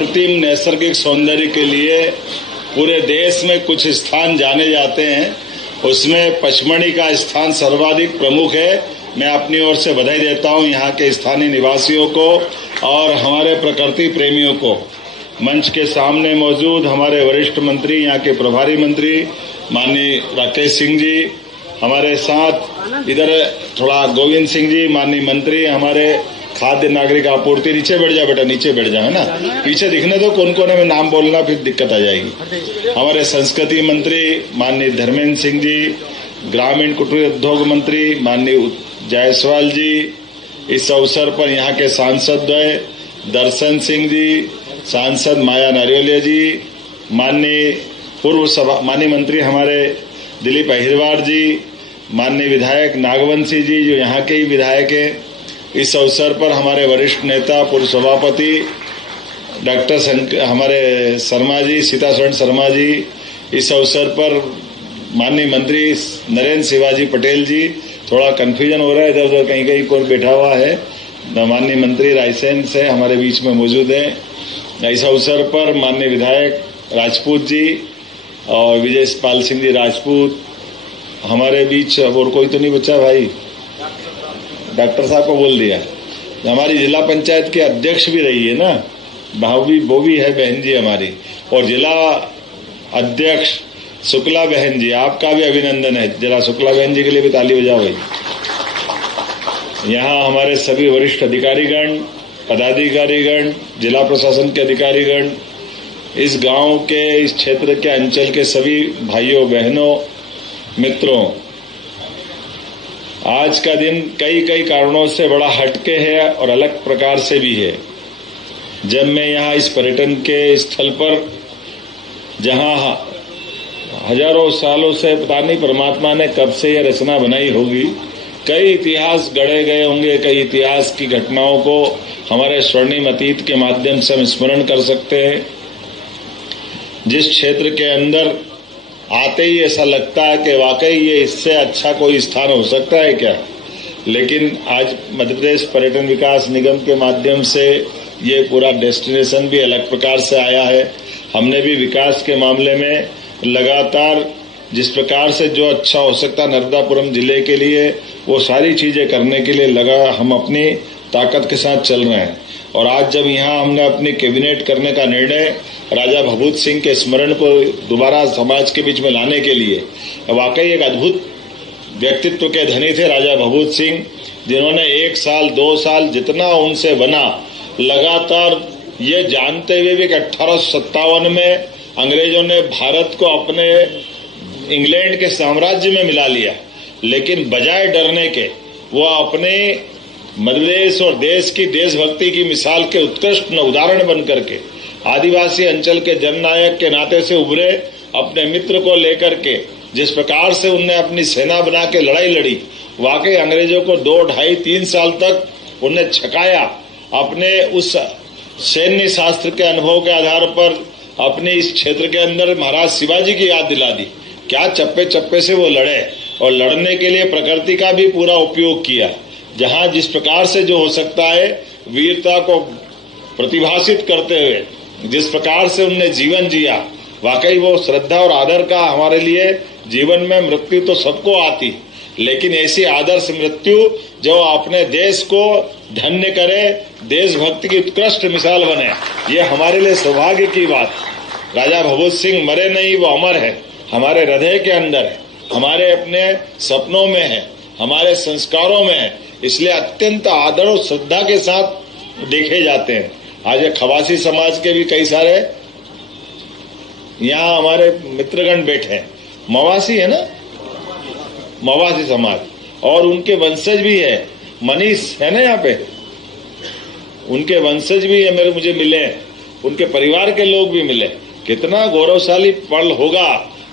अप्रतिम नैसर्गिक सौंदर्य के लिए पूरे देश में कुछ स्थान जाने जाते हैं, उसमें पचमढ़ी का स्थान सर्वाधिक प्रमुख है। मैं अपनी ओर से बधाई देता हूं यहाँ के स्थानीय निवासियों को और हमारे प्रकृति प्रेमियों को। मंच के सामने मौजूद हमारे वरिष्ठ मंत्री, यहाँ के प्रभारी मंत्री माननीय राकेश सिंह जी, हमारे साथ इधर थोड़ा गोविंद सिंह जी माननीय मंत्री, हमारे खाद्य नागरिक आपूर्ति, नीचे बैठ जा बेटा, नीचे बैठ जा, है ना, पीछे दिखने दो, कौन कौन है मैं नाम बोलना फिर दिक्कत आ जाएगी। हमारे संस्कृति मंत्री माननीय धर्मेंद्र सिंह जी, ग्रामीण कुटीर उद्योग मंत्री माननीय जायसवाल जी, इस अवसर पर यहाँ के सांसद द्वय दर्शन सिंह जी, सांसद माया नारियोलिया जी, माननीय मंत्री हमारे दिलीप अहिरवार जी, माननीय विधायक नागवंशी जी जो यहाँ के ही विधायक हैं। इस अवसर पर हमारे वरिष्ठ नेता पूर्व सभापति डॉक्टर हमारे शर्मा जी, सीतासरण शर्मा जी, इस अवसर पर माननीय मंत्री नरेंद्र शिवाजी पटेल जी, थोड़ा कंफ्यूजन हो रहा है, इधर उधर कहीं कहीं कोई बैठा हुआ है, माननीय मंत्री रायसेन से हमारे बीच में मौजूद है। इस अवसर पर माननीय विधायक राजपूत जी और विजय पाल सिंह जी राजपूत हमारे बीच, और कोई तो नहीं बचा भाई, डॉक्टर साहब को बोल दिया। हमारी जिला पंचायत के अध्यक्ष भी रही है ना, वो भी है बहन जी हमारी, और जिला अध्यक्ष शुक्ला बहन जी, आपका भी अभिनंदन है। जरा शुक्ला बहन जी के लिए भी ताली बजाओ भाई। यहाँ हमारे सभी वरिष्ठ अधिकारीगण, पदाधिकारीगण, जिला प्रशासन के अधिकारीगण, इस गांव के, इस क्षेत्र के, अंचल के सभी भाइयों बहनों मित्रों, आज का दिन कई कई कारणों से बड़ा हटके है और अलग प्रकार से भी है। जब मैं यहाँ इस पर्यटन के स्थल पर, जहाँ हजारों सालों से पता नहीं परमात्मा ने कब से यह रचना बनाई होगी, कई इतिहास गढ़े गए होंगे, कई इतिहास की घटनाओं को हमारे स्वर्णिम अतीत के माध्यम से हम स्मरण कर सकते हैं। जिस क्षेत्र के अंदर आते ही ऐसा लगता है कि वाकई ये इससे अच्छा कोई स्थान हो सकता है क्या, लेकिन आज मध्य प्रदेश पर्यटन विकास निगम के माध्यम से ये पूरा डेस्टिनेशन भी अलग प्रकार से आया है। हमने भी विकास के मामले में लगातार जिस प्रकार से जो अच्छा हो सकता नर्मदापुरम जिले के लिए, वो सारी चीजें करने के लिए लगा हम अपनी ताकत के साथ चल रहे हैं। और आज जब यहाँ हमने अपनी कैबिनेट करने का निर्णय राजा भभूत सिंह के स्मरण को दोबारा समाज के बीच में लाने के लिए, वाकई एक अद्भुत व्यक्तित्व के धनी थे राजा भभूत सिंह, जिन्होंने 1 साल 2 साल जितना उनसे बना, लगातार ये जानते हुए भी कि 1857 में अंग्रेजों ने भारत को अपने इंग्लैंड के साम्राज्य में मिला लिया, लेकिन बजाय डरने के वो अपने मध्यप्रदेश और देश की देशभक्ति की मिसाल के उत्कृष्ट उदाहरण बन करके आदिवासी अंचल के जननायक के नाते से उभरे। अपने मित्र को लेकर के जिस प्रकार से उनने अपनी सेना बना के लड़ाई लड़ी, वाकई अंग्रेजों को 2, 2.5, 3 साल तक उन्हें छकाया। अपने उस सैन्य शास्त्र के अनुभव के आधार पर अपने इस क्षेत्र के अंदर महाराज शिवाजी की याद दिला दी। क्या चप्पे चप्पे से वो लड़े और लड़ने के लिए प्रकृति का भी पूरा उपयोग किया। जहां जिस प्रकार से जो हो सकता है वीरता को प्रतिभाषित करते हुए जिस प्रकार से उनने जीवन जिया, वाकई वो श्रद्धा और आदर का हमारे लिए। जीवन में मृत्यु तो सबको आती, लेकिन ऐसी आदर्श मृत्यु जो अपने देश को धन्य करे, देशभक्ति की उत्कृष्ट मिसाल बने, ये हमारे लिए सौभाग्य की बात। राजा भभूत सिंह मरे नहीं, वो अमर है, हमारे हृदय के अंदर है, हमारे अपने सपनों में है, हमारे संस्कारों में है, इसलिए अत्यंत आदर और श्रद्धा के साथ देखे जाते हैं। आज खवासी समाज के भी कई सारे यहाँ हमारे मित्रगण बैठे हैं, मवासी है ना, मवासी समाज, और उनके वंशज भी है, मनीष है ना यहाँ पे, उनके वंशज भी है, मुझे मिले, उनके परिवार के लोग भी मिले। कितना गौरवशाली पल होगा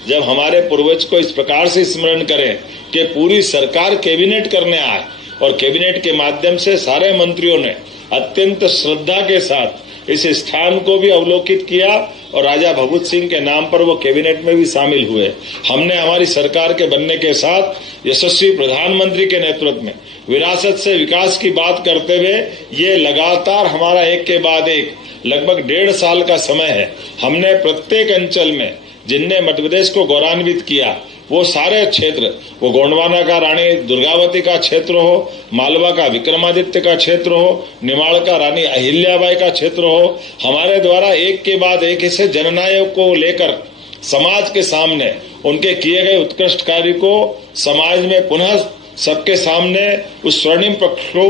जब हमारे पूर्वज को इस प्रकार से स्मरण करें कि पूरी सरकार कैबिनेट करने आए और कैबिनेट के माध्यम से सारे मंत्रियों ने अत्यंत श्रद्धा के साथ इस स्थान को भी अवलोकित किया और राजा भभूत सिंह के नाम पर वो कैबिनेट में भी शामिल हुए। हमने हमारी सरकार के बनने के साथ यशस्वी प्रधानमंत्री के नेतृत्व में विरासत से विकास की बात करते हुए ये लगातार हमारा एक के बाद एक लगभग 1.5 साल का समय है। हमने प्रत्येक अंचल में जिनने मध्य प्रदेश को गौरवान्वित किया वो सारे क्षेत्र, वो गोंडवाना का रानी दुर्गावती का क्षेत्र हो, मालवा का विक्रमादित्य का क्षेत्र हो, निमाड़ का रानी अहिल्याबाई का क्षेत्र हो, हमारे द्वारा एक के बाद एक ऐसे जननायक को लेकर समाज के सामने उनके किए गए उत्कृष्ट कार्य को समाज में पुनः सबके सामने उस स्वर्णिम पक्ष को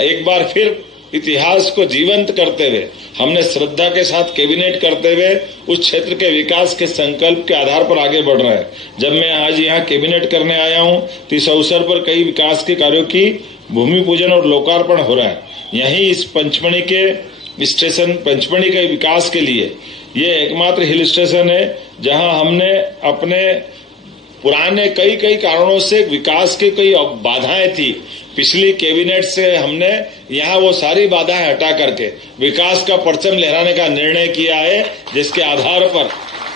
एक बार फिर इतिहास को जीवंत करते हुए हमने श्रद्धा के साथ कैबिनेट करते हुए उस क्षेत्र के विकास के संकल्प के आधार पर आगे बढ़ रहे हैं। जब मैं आज यहाँ कैबिनेट करने आया हूँ तो इस अवसर पर कई विकास के कार्यों की भूमि पूजन और लोकार्पण हो रहा है। यहीं इस पंचमढ़ी के स्टेशन पंचमढ़ी के विकास के लिए ये एकमात्र हिल स्टेशन है जहाँ हमने अपने पुराने कई कारणों से विकास की कई बाधाएं थी, पिछली कैबिनेट से हमने यहाँ वो सारी बाधाएं हटा करके विकास का परचम लहराने का निर्णय किया है, जिसके आधार पर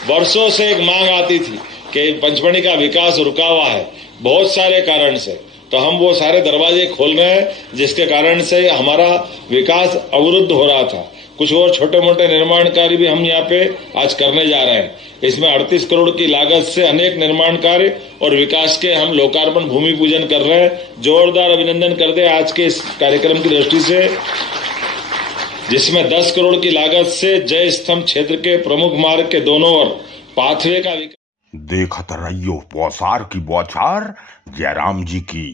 वर्षों से एक मांग आती थी कि पंचमढ़ी का विकास रुका हुआ है बहुत सारे कारण से, तो हम वो सारे दरवाजे खोल रहे हैं जिसके कारण से हमारा विकास अवरुद्ध हो रहा था। कुछ और छोटे मोटे निर्माण कार्य भी हम यहाँ पे आज करने जा रहे हैं। इसमें 38 करोड़ की लागत से अनेक निर्माण कार्य और विकास के हम लोकार्पण भूमि पूजन कर रहे हैं। जोरदार अभिनंदन कर दे आज के इस कार्यक्रम की दृष्टि से, जिसमें 10 करोड़ की लागत से जय स्तंभ क्षेत्र के प्रमुख मार्ग के दोनों ओर पाथवे का देखत रहियो पौसार की बौछार जयराम जी की।